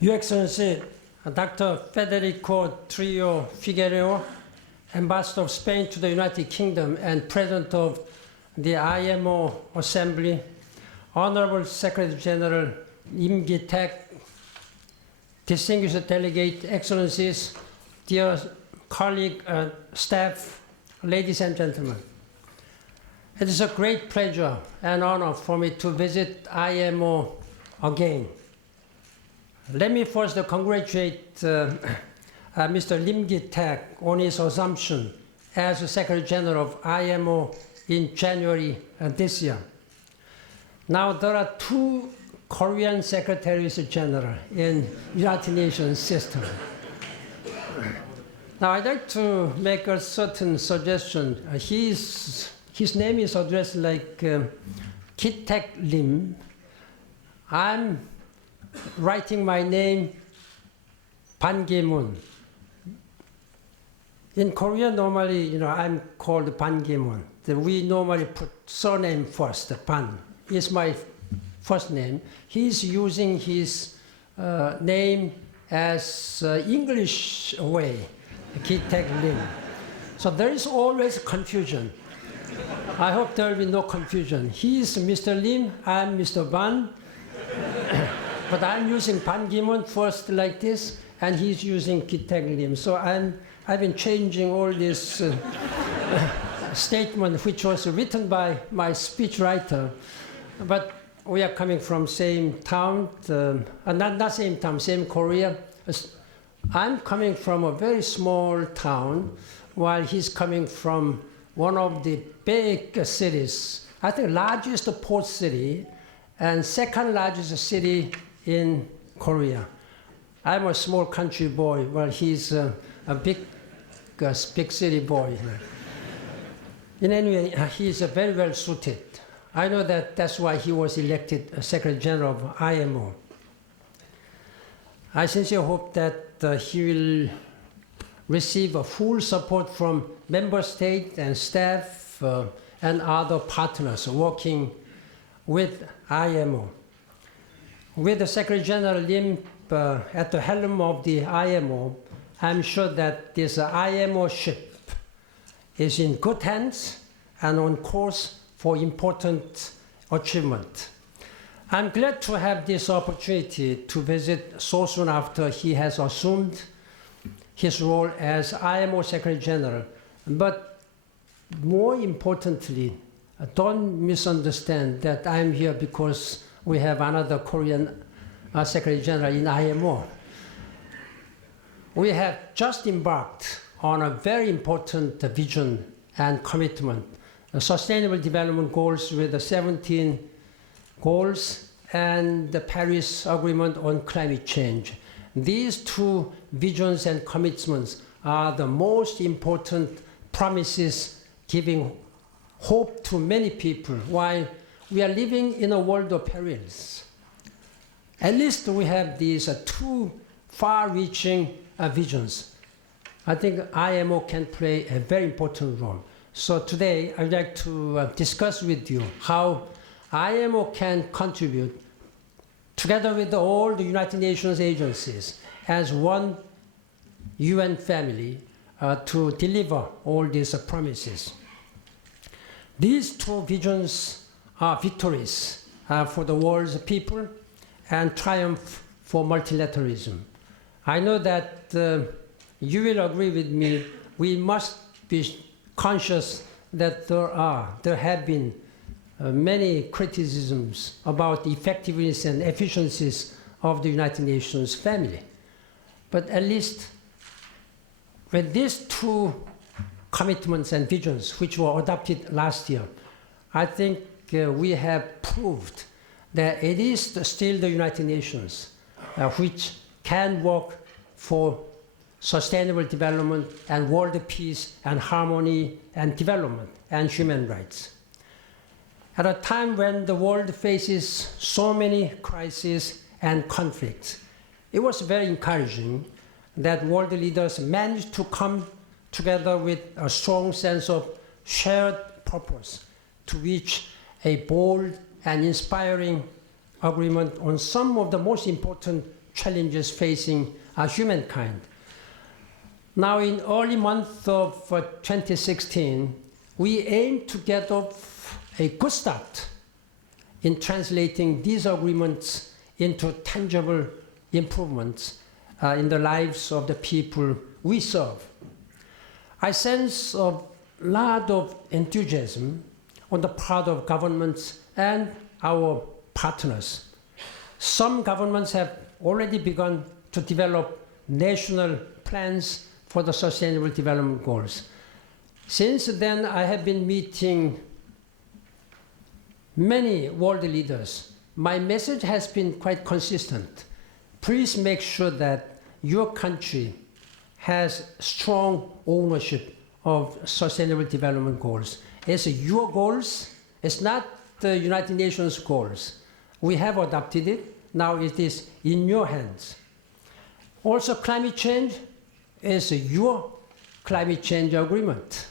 Your Excellency, Dr. Federico Trio Figueroa, Ambassador of Spain to the United Kingdom and President of the IMO Assembly, Honorable Secretary General Im Gi-taek, distinguished delegate, Excellencies, dear colleague, staff, ladies and gentlemen. It is a great pleasure and honor for me to visit IMO again. Let me first congratulate Mr. Lim Gi-taek on his assumption as Secretary General of IMO in January this year. Now there are two Korean Secretaries General in United Nations system. Now I'd like to make a certain suggestion. His name is addressed like Gi-taek Lim. I'm writing my name Ban Ki-moon. In Korea, normally, I'm called Ban Ki-moon. We normally put surname first. Ban is my first name. He's using his name as English way, Gi-taek Lim. So there is always confusion. I hope there will be no confusion. He is Mr. Lim, I'm Mr. Ban. But I'm using Ban Ki-moon first like this, and he's using Gi-taek Lim. So I've been changing all this statement, which was written by my speechwriter. But we are coming from same town, not same town, same Korea. I'm coming from a very small town, while he's coming from one of the big cities, I think largest port city, and second largest city in Korea. I'm a small country boy, while he's a big city boy. In any way, he's very well suited. I know that's why he was elected Secretary General of IMO. I sincerely hope that he will receive a full support from member states and staff and other partners working with IMO. With the Secretary General Lim at the helm of the IMO, I'm sure that this IMO ship is in good hands and on course for important achievement. I'm glad to have this opportunity to visit so soon after he has assumed his role as IMO Secretary General. But more importantly, don't misunderstand that I'm here because we have another Korean Secretary General in IMO. We have just embarked on a very important vision and commitment, Sustainable Development Goals with the 17 goals and the Paris Agreement on climate change. These two visions and commitments are the most important promises giving hope to many people while we are living in a world of perils. At least we have these two far-reaching visions. I think IMO can play a very important role. So today I'd like to discuss with you how IMO can contribute together with all the United Nations agencies as one UN family to deliver all these promises. These two visions are victories for the world's people and triumph for multilateralism. I know that you will agree with me, we must be conscious that there have been many criticisms about the effectiveness and efficiencies of the United Nations family. But at least with these two commitments and visions which were adopted last year, I think we have proved that it is still the United Nations which can work for sustainable development and world peace and harmony and development and human rights. At a time when the world faces so many crises and conflicts, it was very encouraging that world leaders managed to come together with a strong sense of shared purpose to reach a bold and inspiring agreement on some of the most important challenges facing humankind. Now, in early month of 2016, we aim to get off a good start in translating these agreements into tangible improvements in the lives of the people we serve. I sense a lot of enthusiasm on the part of governments and our partners. Some governments have already begun to develop national plans for the Sustainable Development Goals. Since then, I have been meeting many world leaders. My message has been quite consistent. Please make sure that your country has strong ownership of Sustainable Development Goals. It's your goals, it's not the United Nations goals. We have adopted it, now it is in your hands. Also, climate change is your climate change agreement.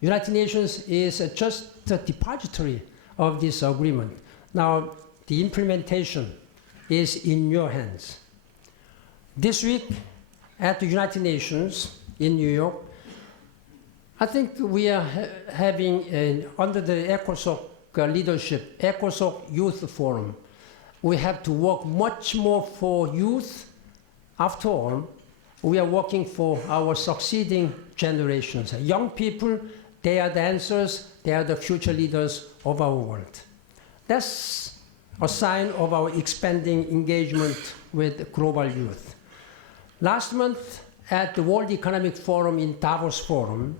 United Nations is just the depository of this agreement. Now, the implementation is in your hands. This week at the United Nations in New York, I think we are having, under the ECOSOC leadership, ECOSOC Youth Forum. We have to work much more for youth. After all, we are working for our succeeding generations. Young people, they are the answers, they are the future leaders of our world. That's a sign of our expanding engagement with global youth. Last month at the World Economic Forum in Davos Forum,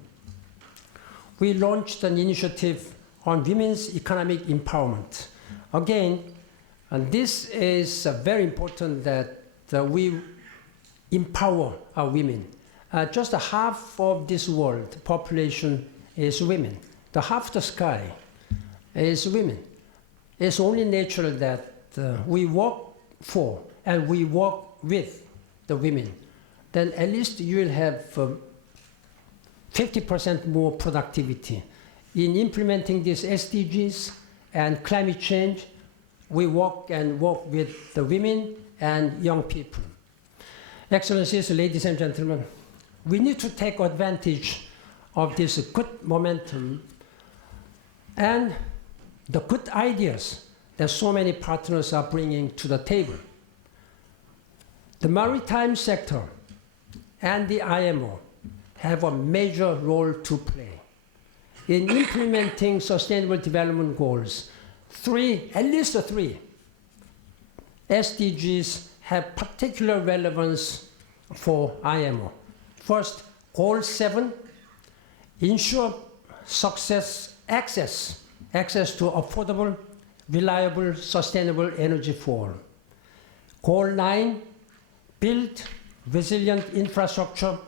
we launched an initiative on women's economic empowerment. Again, and this is very important that we empower our women. Just half of this world population is women. The half the sky is women. It's only natural that we work for and we work with the women. Then at least you will have 50% more productivity. In implementing these SDGs and climate change, we work with the women and young people. Excellencies, ladies and gentlemen, we need to take advantage of this good momentum and the good ideas that so many partners are bringing to the table. The maritime sector and the IMO have a major role to play in implementing Sustainable Development Goals. At least three SDGs have particular relevance for IMO. First, Goal 7, ensure access to affordable, reliable, sustainable energy for all. Goal 9, build resilient infrastructure,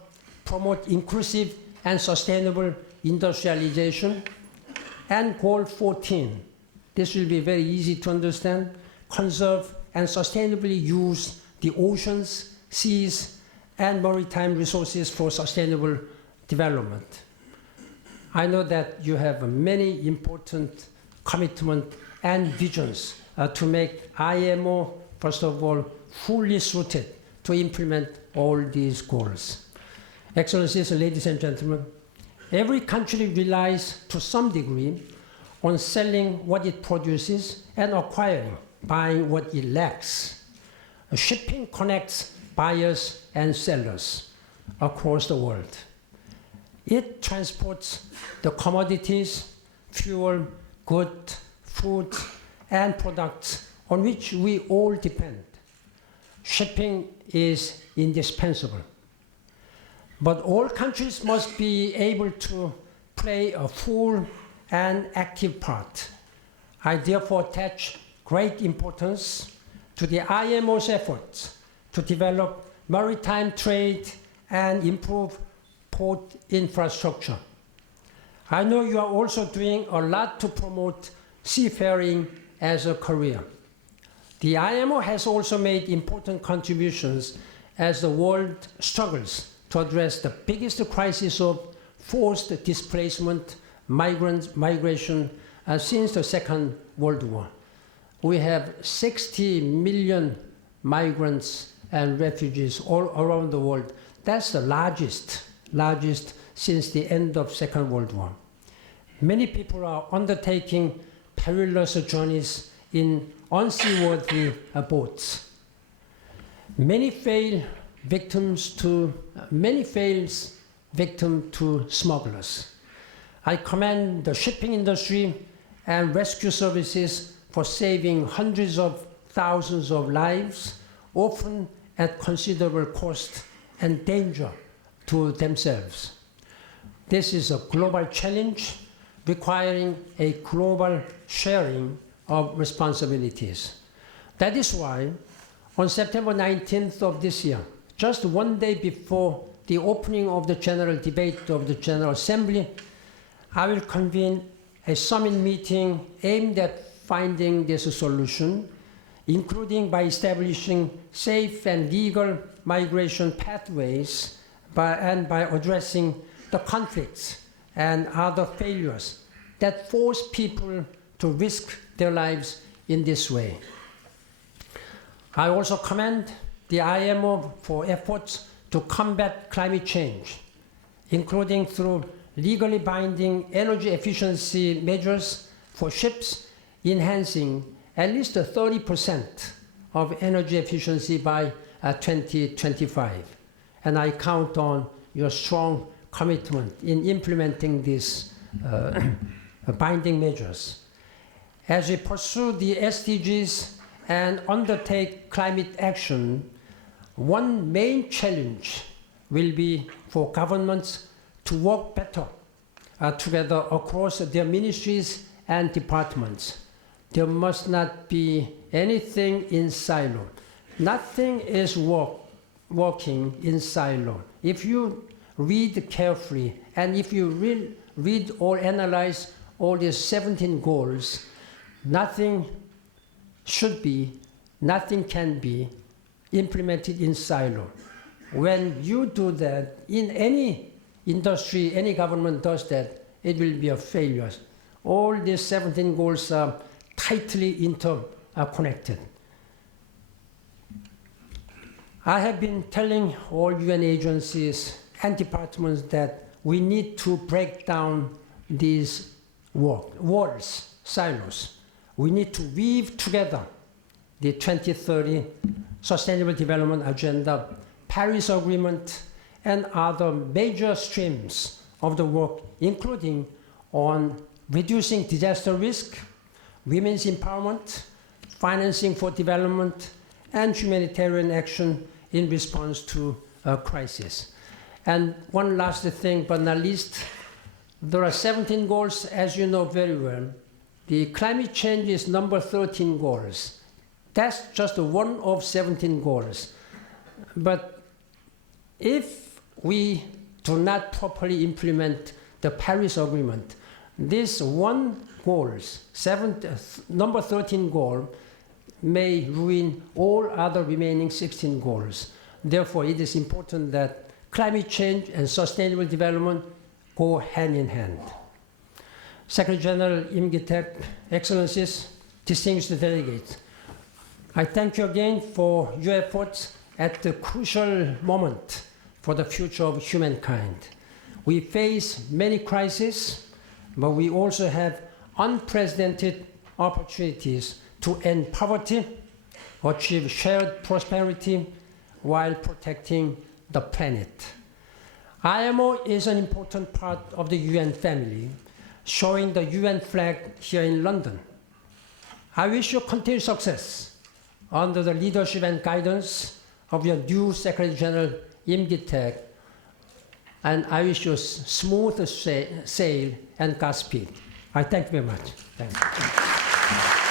promote inclusive and sustainable industrialization. And Goal 14, this will be very easy to understand, conserve and sustainably use the oceans, seas, and maritime resources for sustainable development. I know that you have many important commitments and visions to make IMO, first of all, fully suited to implement all these goals. Excellencies, ladies and gentlemen, every country relies to some degree on selling what it produces and acquiring, buying what it lacks. Shipping connects buyers and sellers across the world. It transports the commodities, fuel, goods, food, and products on which we all depend. Shipping is indispensable. But all countries must be able to play a full and active part. I therefore attach great importance to the IMO's efforts to develop maritime trade and improve port infrastructure. I know you are also doing a lot to promote seafaring as a career. The IMO has also made important contributions as the world struggles to address the biggest crisis of forced displacement, migration since the Second World War. we have 60 million migrants and refugees all around the world. That's the largest since the end of Second World War. Many people are undertaking perilous journeys in unseaworthy boats. Many fail victim to smugglers. I commend the shipping industry and rescue services for saving hundreds of thousands of lives, often at considerable cost and danger to themselves. This is a global challenge requiring a global sharing of responsibilities. That is why, on September 19th of this year, just one day before the opening of the general debate of the General Assembly, I will convene a summit meeting aimed at finding this solution, including by establishing safe and legal migration pathways and by addressing the conflicts and other failures that force people to risk their lives in this way. I also commend the IMO for efforts to combat climate change, including through legally binding energy efficiency measures for ships, enhancing at least 30% of energy efficiency by 2025. And I count on your strong commitment in implementing these binding measures. As we pursue the SDGs and undertake climate action, one main challenge will be for governments to work better together across their ministries and departments. There must not be anything in silo. Nothing is working in silo. If you read carefully, and if you read or analyze all these 17 goals, nothing can be implemented in silo. When you do that, in any industry, any government does that, it will be a failure. All these 17 goals are tightly interconnected. I have been telling all UN agencies and departments that we need to break down these walls, silos. We need to weave together the 2030 Sustainable Development Agenda, Paris Agreement, and other major streams of the work, including on reducing disaster risk, women's empowerment, financing for development, and humanitarian action in response to a crisis. And one last thing, but not least, there are 17 goals, as you know very well. The climate change is number 13 goals. That's just one of 17 goals. But if we do not properly implement the Paris Agreement, this one goal, number 13 goal, may ruin all other remaining 16 goals. Therefore, it is important that climate change and sustainable development go hand in hand. Secretary General Im Gi-taek, Excellencies, distinguished delegates, I thank you again for your efforts at the crucial moment for the future of humankind. We face many crises, but we also have unprecedented opportunities to end poverty, achieve shared prosperity, while protecting the planet. IMO is an important part of the UN family, showing the UN flag here in London. I wish you continued success under the leadership and guidance of your new Secretary General Im Gi-taek, and I wish you smooth sail and Godspeed. I thank you very much. Thank you.